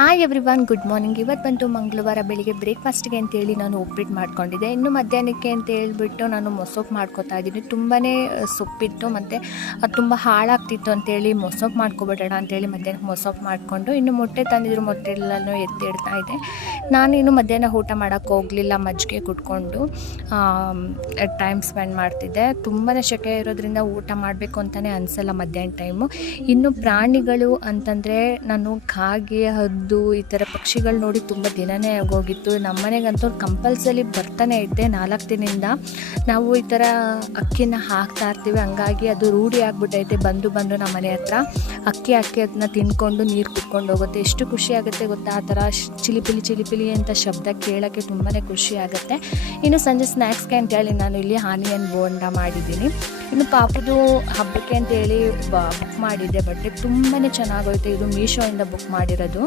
Hi everyone, good morning. ಇವತ್ತು ಬಂತು ಮಂಗಳವಾರ ಬೆಳಿಗ್ಗೆ ಬ್ರೇಕ್ಫಾಸ್ಟ್ಗೆ ಅಂತೇಳಿ ನಾನು ಉಪ್ಪಿಟ್ಟು ಮಾಡ್ಕೊಂಡಿದ್ದೆ. ಇನ್ನು ಮಧ್ಯಾಹ್ನಕ್ಕೆ ಅಂತ ಹೇಳ್ಬಿಟ್ಟು ನಾನು ಮೊಸೊಪ್ಪು ಮಾಡ್ಕೊತಾ ಇದ್ದೀನಿ. ತುಂಬಾ ಸೊಪ್ಪಿತ್ತು ಮತ್ತು ಅದು ತುಂಬ ಹಾಳಾಗ್ತಿತ್ತು ಅಂತೇಳಿ ಮೊಸೊಪ್ಪು ಮಾಡ್ಕೊಬಿಡೋಣ ಅಂತೇಳಿ ಮಧ್ಯಾಹ್ನಕ್ಕೆ ಮೊಸೊಪ್ಪು ಮಾಡಿಕೊಂಡು, ಇನ್ನು ಮೊಟ್ಟೆ ತಂದಿದ್ರು, ಮೊಟ್ಟೆ ಎಲ್ಲನೂ ಎತ್ತಿಡ್ತಾ ಇದ್ದೆ. ನಾನಿನ್ನು ಮಧ್ಯಾಹ್ನ ಊಟ ಮಾಡೋಕ್ಕೆ ಹೋಗಲಿಲ್ಲ, ಮಜ್ಜಿಗೆ ಕುಟ್ಕೊಂಡು ಟೈಮ್ ಸ್ಪೆಂಡ್ ಮಾಡ್ತಿದ್ದೆ. ತುಂಬಾ ಸೆಕೆ ಇರೋದ್ರಿಂದ ಊಟ ಮಾಡಬೇಕು ಅಂತಲೇ ಅನಿಸಲ್ಲ ಮಧ್ಯಾಹ್ನ ಟೈಮು. ಇನ್ನು ಪ್ರಾಣಿಗಳು ಅಂತಂದರೆ ನಾನು ಕಾಗೆ, ಹದ್ದು, ಈ ಥರ ಪಕ್ಷಿಗಳು ನೋಡಿ ತುಂಬ ದಿನವೇ ಆಗೋಗಿತ್ತು. ನಮ್ಮ ಮನೆಗಂತೂ ಕಂಪಲ್ಸರಿ ಬರ್ತಾನೆ ಇದ್ದೆ. 4 ದಿನದಿಂದ ನಾವು ಈ ಥರ ಅಕ್ಕಿನ ಹಾಕ್ತಾ ಇರ್ತೀವಿ, ಹಂಗಾಗಿ ಅದು ರೂಢಿ ಆಗಿಬಿಟ್ಟೈತೆ. ಬಂದು ನಮ್ಮ ಮನೆ ಹತ್ರ ಅಕ್ಕಿ ಅದನ್ನ ತಿನ್ಕೊಂಡು ನೀರು ಕುಟ್ಕೊಂಡು ಹೋಗುತ್ತೆ. ಎಷ್ಟು ಖುಷಿ ಆಗುತ್ತೆ ಗೊತ್ತಾ, ಆ ಥರ ಚಿಲಿಪಿಲಿ ಅಂತ ಶಬ್ದ ಕೇಳೋಕ್ಕೆ ತುಂಬಾ ಖುಷಿ ಆಗುತ್ತೆ. ಇನ್ನು ಸಂಜೆ ಸ್ನ್ಯಾಕ್ಸ್ಗೆ ಅಂತೇಳಿ ನಾನು ಇಲ್ಲಿ ಆನಿಯನ್ ಬೋಂಡ ಮಾಡಿದ್ದೀನಿ. ಇನ್ನು ಪಾಪುದು ಹಬ್ಬಕ್ಕೆ ಅಂತೇಳಿ ಬುಕ್ ಮಾಡಿದ್ದೆ ಬಟ್ಟೆ, ತುಂಬಾ ಚೆನ್ನಾಗೋಯ್ತು. ಇದು ಮೀಶೋಯಿಂದ ಬುಕ್ ಮಾಡಿರೋದು.